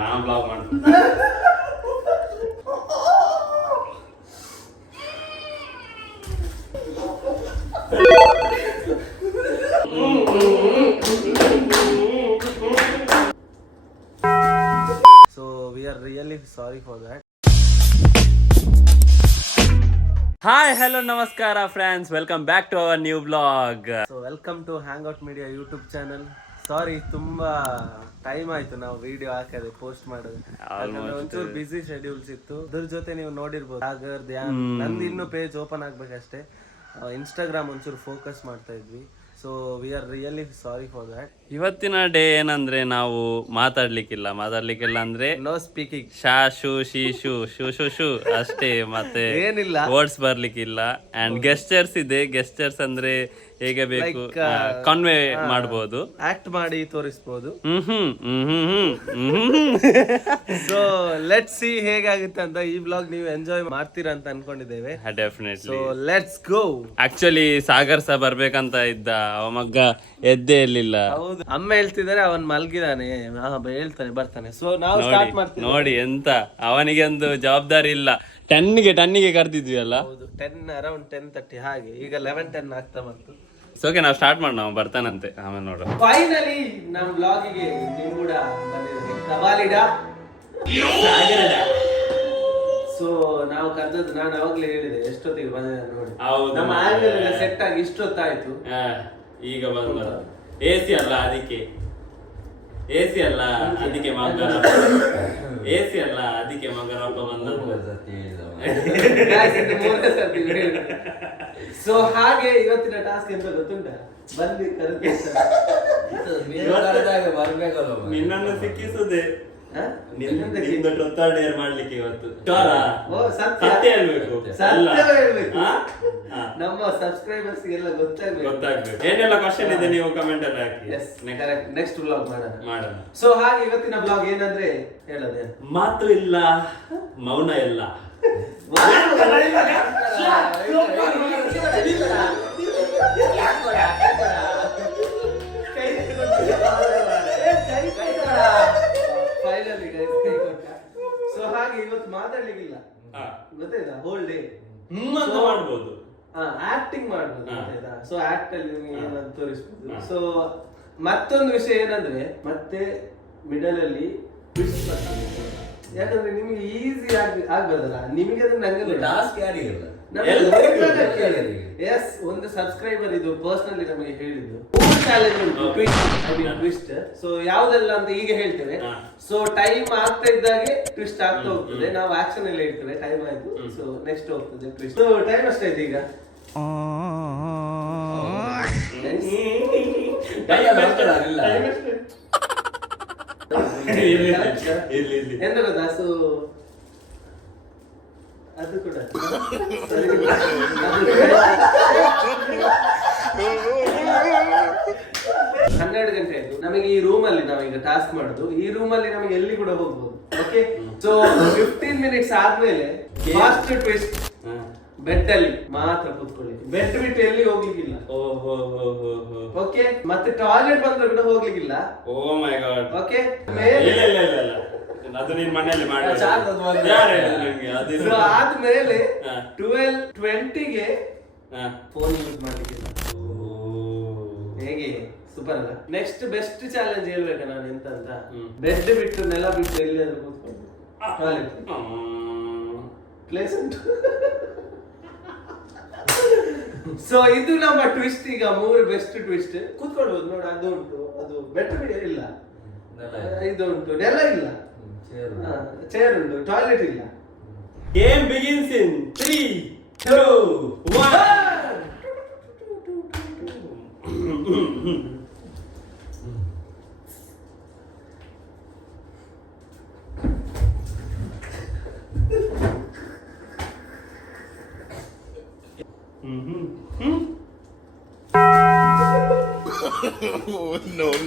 ನಾನು ಬ್ಲಾಗ್ ಮಾಡ್ತೀನಿ. So we are really sorry for that. Hi hello ನಮಸ್ಕಾರ friends, welcome back to our new blog. So welcome to Hangout Media YouTube channel. Sorry, ತುಂಬಾ time ಆಯ್ತು ನಾವು video ಹಾಕದೆ, post ಮಾಡೋದು. ಒಂಚೂರು ಬಿಸಿ schedules ಇತ್ತು. ಅದ್ರ ಜೊತೆ ನೀವು ನೋಡಿರ್ಬೋದು ಸಾಗರ್ ಧ್ಯಾನ್, ನಂದು ಇನ್ನೂ ಪೇಜ್ ಓಪನ್ ಆಗ್ಬೇಕಷ್ಟೇ. ಇನ್ಸ್ಟಾಗ್ರಾಮ್ ಒಂಚೂರು ಫೋಕಸ್ ಮಾಡ್ತಾ ಇದ್ವಿ. So we are really sorry for that. ಇವತ್ತಿನ ಡೇ ಏನಂದ್ರೆ ನಾವು ಮಾತಾಡ್ಲಿಕ್ಕಿಲ್ಲ ಅಂದ್ರೆ ನೋ ಸ್ಪೀಕಿಂಗ್, ಶಾ ಶೂ ಶಿ ಶೂ ಶೂ ಶೂ ಶೂ ಅಷ್ಟೇ, ಮತ್ತೆ ಏನಿಲ್ಲ, ವರ್ಡ್ಸ್ ಬರ್ಲಿಕ್ಕಿಲ್ಲ. ಅಂಡ್ ಗೆಸ್ಟರ್ಸ್ ಇದೆ. ಗೆಸ್ಟರ್ಸ್ ಅಂದ್ರೆ ಹೇಗೆ ಬೇಕು ಕನ್ವೆ ಮಾಡಬಹುದು, ಆಕ್ಟ್ ಮಾಡಿ ತೋರಿಸಬಹುದು. ಸೊ ಲೆಟ್ಸ್ ಸಿ ಹೇಗಾಗುತ್ತೆ ಅಂತ. ಈ ಬ್ಲಾಗ್ ನೀವು ಎಂಜಾಯ್ ಮಾಡ್ತೀರಾ ಅಂತ ಅನ್ಕೊಂಡಿದ್ದೇವೆ. Definitely. So let's go. Actually Sagar ಸಹ ಬರ್ಬೇಕಂತ ಇದ್ದ, ಅವ ಮಗ್ಗ ಎದ್ದೇ ಇರ್ಲಿಲ್ಲ. ಹೌದು, ಅಮ್ಮ ಹೇಳ್ತಿದ್ದಾರೆ ಅವನ್ ಮಲ್ಗಿದಾನೆ, ಹೇಳ್ತಾನೆ ಬರ್ತಾನೆ. ಸೊ ನಾವು ಸ್ಟಾರ್ಟ್ ಮಾಡ್ತೀವಿ. ನೋಡಿ ಎಂತ, ಅವನಿಗೆ ಒಂದು ಜವಾಬ್ದಾರಿ ಇಲ್ಲ. ಟನ್ನಿಗೆ ಕರ್ದಿದ್ವಿ ಅಲ್ಲ. ಹೌದು, 10 ಅರೌಂಡ್ 10:30 ಹಾಗೆ. ಈಗ 11:10 ಆಗ್ತಾ ಬಂತು. ಓಕೆ, ನಾವು ಸ್ಟಾರ್ಟ್ ಮಾಡೋಣ. ನಾವು ಬರ್ತಾನಂತೆ, ಆಮೇಲೆ ನೋಡು. ಫೈನಲಿ ನಮ್ಮ ಬ್ಲಾಗಿಗೆ ನೀವು ಕೂಡ ಬಂದಿದ್ದೀರಿ. ಕಬಾಲಿಡ ಸೊ ನಾವು ಕರೆದದ್ದು, ನಾನು ಅವಾಗ್ಲೇ ಹೇಳಿದೆ ಎಷ್ಟೊತ್ತಿಗೆ ಬಂದಿದೆ ನೋಡಿ. ನಮ್ಮ ಆಂಗಲ್ ಎಲ್ಲ ಸೆಟ್ ಆಗಿ ಇಷ್ಟೊತ್ತಾಯ್ತು. ಈಗ ಬಂದ ಎಸಿ ಅಲ್ಲ ಅದಕ್ಕೆ, ಎಸಿ ಅಲ್ಲ ಅದಕ್ಕೆ ಮಗರಪ್ಪ, ಎಸಿ ಅಲ್ಲ ಅದಕ್ಕೆ ಮಗರಪ್ಪ ಸೊ ಹಾಗೆ ಇವತ್ತಿನ ಟಾಸ್ಕ್ ಎಂತ ಗೊತ್ತುಂಟ? ಬಂದು ನಿನ್ನನ್ನು ಸಿಕ್ಕಿಸುದೇ, ಮಾಡ್ಲಿಕ್ಕೆ ಇವತ್ತು ಸತ್ಯ ಹೇಳ್ಬೇಕು, ನಮ್ಮ ಸಬ್ಸ್ಕ್ರೈಬರ್ಸ್ ಎಲ್ಲ ಗೊತ್ತಾಗ್ಬೇಕು. ಏನೆಲ್ಲ ಕ್ವಶನ್ ಇದೆ ನೀವು ಕಮೆಂಟ್ ಅಲ್ಲಿ ಹಾಕಿ. ನೆಕ್ಸ್ಟ್ ಬ್ಲಾಗ್ ಮಾಡೋಣ. ಸೊ ಹಾಗೆ ಇವತ್ತಿನ ಬ್ಲಾಗ್ ಏನಂದ್ರೆ ಹೇಳೋದೇ, ಮಾತು ಇಲ್ಲ ಮೌನ ಇಲ್ಲ. ಸೊ ಹಾಗೆ ಇವತ್ತು ಮಾತಾಡ್ಲಿಕ್ಕಿಲ್ಲ, ಗೊತ್ತಾಯ್ತಾ? ಹೋಲ್ ಡೇ ಮಾಡ್ಬೋದು, ಆಕ್ಟಿಂಗ್ ಮಾಡ್ಬೋದು, ಗೊತ್ತಾಯ್ತಾ? ಸೊ ಆಕ್ಟ್ ಅಲ್ಲಿ ನಿಮಗೆ ಏನಾದ್ರು ತೋರಿಸ್ಬೋದು. ಸೊ ಮತ್ತೊಂದು ವಿಷಯ ಏನಂದ್ರೆ, ಮತ್ತೆ ಮಿಡಲ್ ಅಲ್ಲಿ ಟ್ವಿಸ್ಟ್ ಬರ್ತದೆ. ಯಾಕಂದ್ರೆ ನಿಮ್ಗೆ ಈಸಿ ಆಗ್ಬಾರ್ದಲ್ಲ, ನಿಮಗೆ ಅಂದ್ರೆ ನಂಗೆ ಟಾಸ್ಕ್ ಯಾರಿಗಿಲ್ಲ. ಎಸ್, ಒಂದು ಸಬ್ಸ್ಕ್ರೈಬರ್ ಇದು ಪರ್ಸನಲಿ ನಮಗೆ ಹೇಳಿದ್ದು ಚಾಲೆಂಜ್ ಉಂಟು, ಟ್ವಿಸ್ಟ್. ಸೊ ಯಾವ್ದೆಲ್ಲ ಅಂತ ಈಗ ಹೇಳ್ತೇವೆ. ಸೊ ಟೈಮ್ ಆಗ್ತಾ ಇದ್ದಾಗೆ ಟ್ವಿಸ್ಟ್ ಆಗ್ತಾ ಹೋಗ್ತದೆ. ನಾವು ಆಕ್ಷನ್ ಎಲ್ಲ ಹೇಳ್ತೇವೆ. ಟೈಮ್ ಆಯ್ತು, ಸೊ ನೆಕ್ಸ್ಟ್ ಹೋಗ್ತದೆ ಟ್ವಿಸ್ಟ್. ಸೊ ಟೈಮ್ ಅಷ್ಟೈತೆ ಈಗ. ಎಂತ ಗೊತ್ತಾ? ಸೊ ಅದು ಕೂಡ 12 ಗಂಟೆ ಆಯ್ತು. ನಮಗೆ ಈ ರೂಮ್ ಅಲ್ಲಿ ನಾವೀಗ ಟಾಸ್ಕ್ ಮಾಡುದು. ಈ ರೂಮ್ ಅಲ್ಲಿ ನಮಗೆ ಎಲ್ಲಿ ಕೂಡ ಹೋಗ್ಬೋದು. ಓಕೆ, ಸೊ 15 ಮಿನಿಟ್ಸ್ ಆದ್ಮೇಲೆ ಫಾಸ್ಟ್ ಟ್ವಿಸ್ಟ್, ಬೆಡ್ ಅಲ್ಲಿ ಮಾತ್ರ ಕೂತ್ಕೊಳ್ಳಿ. ಬೆಡ್ ಬಿಟ್ಟು ಎಲ್ಲಿ ಹೋಗ್ಲಿಕ್ಕಿಲ್ಲ. ಓಕೆ, ಮತ್ತೆ ಟಾಯ್ಲೆಟ್ ಬಂದ್ರೆ ಕೂಡ ಹೋಗ್ಲಿಕ್ಕಿಲ್ಲ. ಓ ಮೈ ಗಾಡ್. ಓಕೆ, ಅದು ನಿನ್ ಮನೆಯಲ್ಲಿ ಆದ್ಮೇಲೆ 12:20ಗೆ ಫೋನ್ ಯೂಸ್ ಮಾಡ್ಲಿಕ್ಕಿಲ್ಲ. ಹೇಗೆ ಸೂಪರ್ ಅಲ್ಲ? ನೆಕ್ಸ್ಟ್ ಬೆಸ್ಟ್ ಚಾಲೆಂಜ್ ಹೇಳ್ಬೇಕಾ ನಾನು ಎಂತ ಅಂತ? ಬೆಡ್ ಬಿಟ್ಟು ನೆಲ ಬಿಟ್ಟು ಎಲ್ಲಿಯಾದ್ರೂ ಕೂತ್ಕೊಂಡು ಟಾಯ್ಲೆಟ್ ಪ್ಲೇಸ್ ಉಂಟು. ಸೊ ಇದು ನಮ್ಮ ಟ್ವಿಸ್ಟ್. ಈಗ 3 ಬೆಸ್ಟ್ ಟ್ವಿಸ್ಟ್. ಕೂತ್ಕೊಳ್ಬಹುದು ನೋಡಿ, ಅದು ಉಂಟು, ಅದು ಬೆಡ್ ಇಲ್ಲ, ಇದು ಉಂಟು, ನೆಲ ಇಲ್ಲ, ಚೇರ್ ಉಂಟು, ಟಾಯ್ಲೆಟ್ ಇಲ್ಲ. ಗೇಮ್ ಬಿಗಿನ್ಸ್ ಇನ್ 3, 2, 1. No.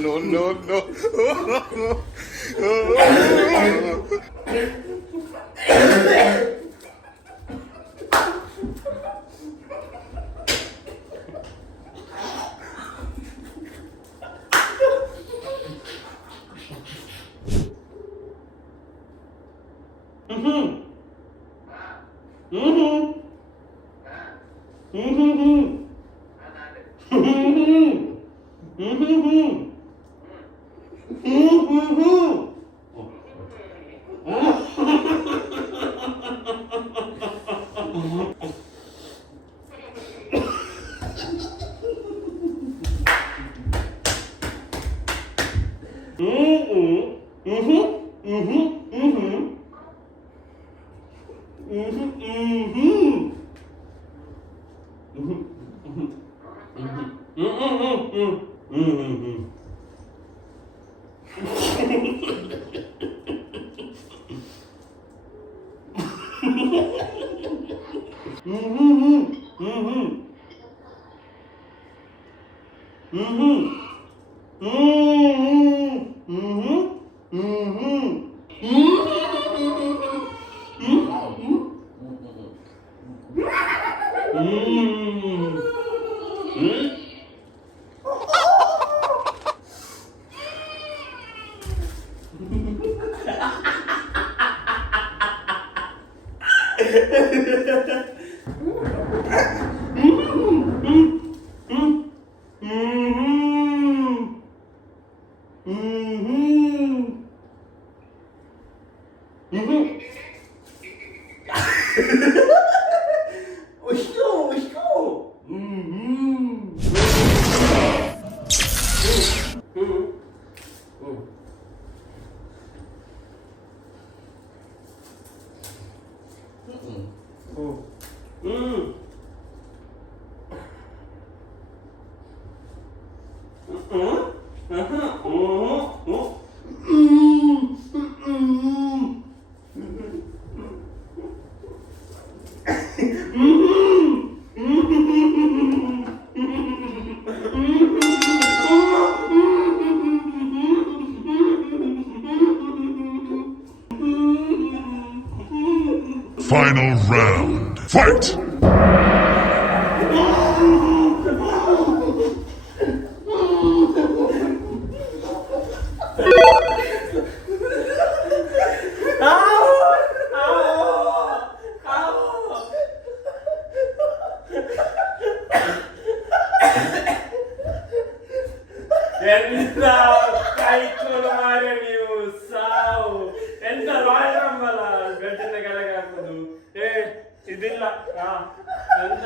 Final round. Fight! ಎಂತ ಕೈಕೂರು ಮಾರ ನೀವು ಸಾವು ಎಂತ ರಾಯರಂಬಲ ಗಂಟೆನ ಕೆಳಗೆ ಹಾಕುದು ಇದಿಲ್ಲ ಎಂತ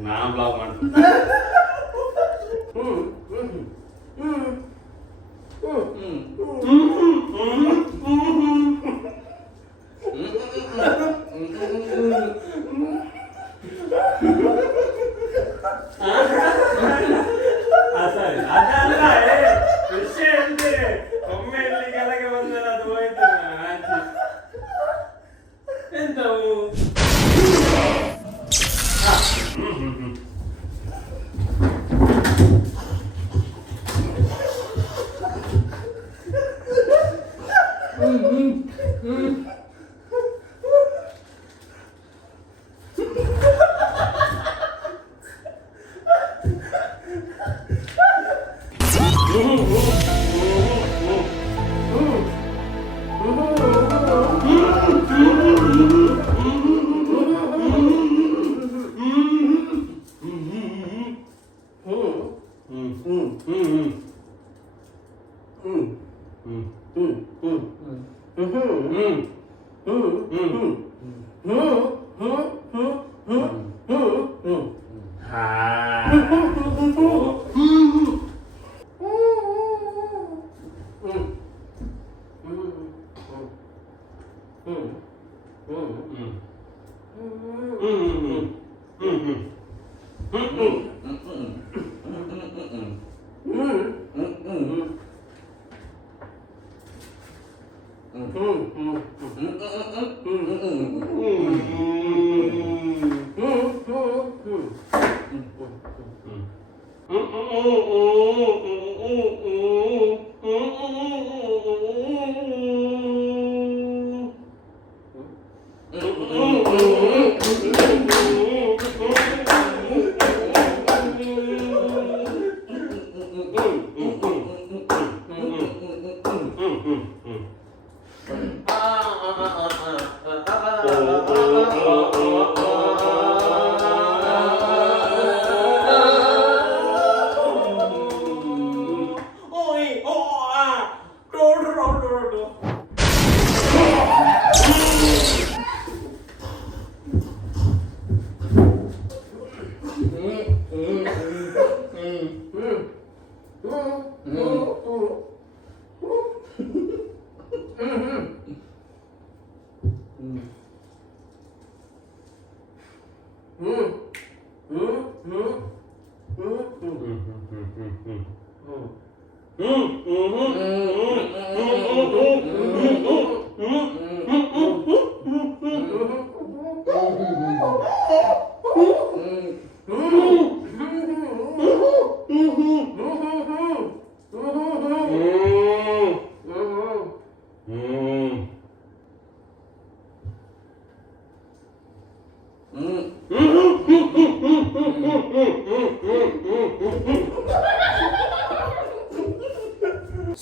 ನಾ ಬ್ಲಾಗ್ ಮಾಡ್ತೀನಿ ಅದಲ್ಲ ವಿಷಯ ಎಂದ್ರೆ ಒಮ್ಮೆ ಇಲ್ಲಿ ಕೆಳಗೆ ಬಂದರೆ ಅದು ಹೋಯ್ತು ಎಂತವು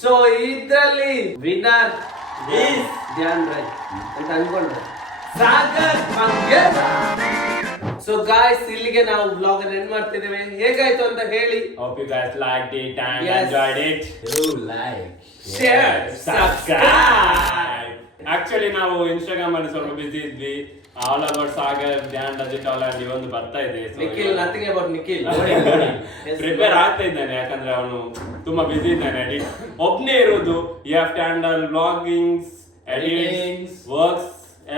ಸೊ ಇದ್ರಲ್ಲಿ ವಿನ್ನರ್ ಧ್ಯಾನ್ ರೈ ಅಂತ ಅನ್ಕೊಂಡ್ರೆ ಸಾಗರ್ ಮಂಗೇರ. ಸೊ ಗಾಯ್ಸ್ ಇಲ್ಲಿಗೆ ನಾವು ಬ್ಲಾಗ್ ಅನ್ನು ಎಂಡ್ ಮಾಡ್ತಿದ್ದೇವೆ. ಹೇಗಾಯ್ತು ಅಂತ ಹೇಳಿ. Hope you guys liked it and Yes. enjoyed it. Do like, Share, subscribe. Actually ನಾವು ಇನ್ಸ್ಟಾಗ್ರಾಮ್ ಅಲ್ಲಿ ಸ್ವಲ್ಪ ಬಿಸಿ ಇದ್ವಿ. All about Sagar Dhyan Rajith talent ಇವೊಂದು ಬರ್ತಾ ಇದೆ. Nikhil nothing about Nikhil prepare ಆಗ್ತಾ ಇದ್ದಾನೆ, ಯಾಕಂದ್ರೆ ಅವನು ತುಂಬಾ ಬಿಸಿ ಇದ್ದಾನೆ. ಎಡಿಟ್ ಒಬ್ನೇ ಇರೋದು. You have to handle vloggings, editings, works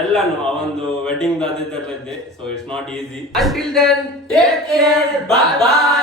ಎಲ್ಲಾನು. ಆ ಒಂದು ವೆಡ್ಡಿಂಗ್ ಅದಿದ್ದೆಲ್ಲ ಇದೆ. So it's not easy. Until then, Take care. Bye bye.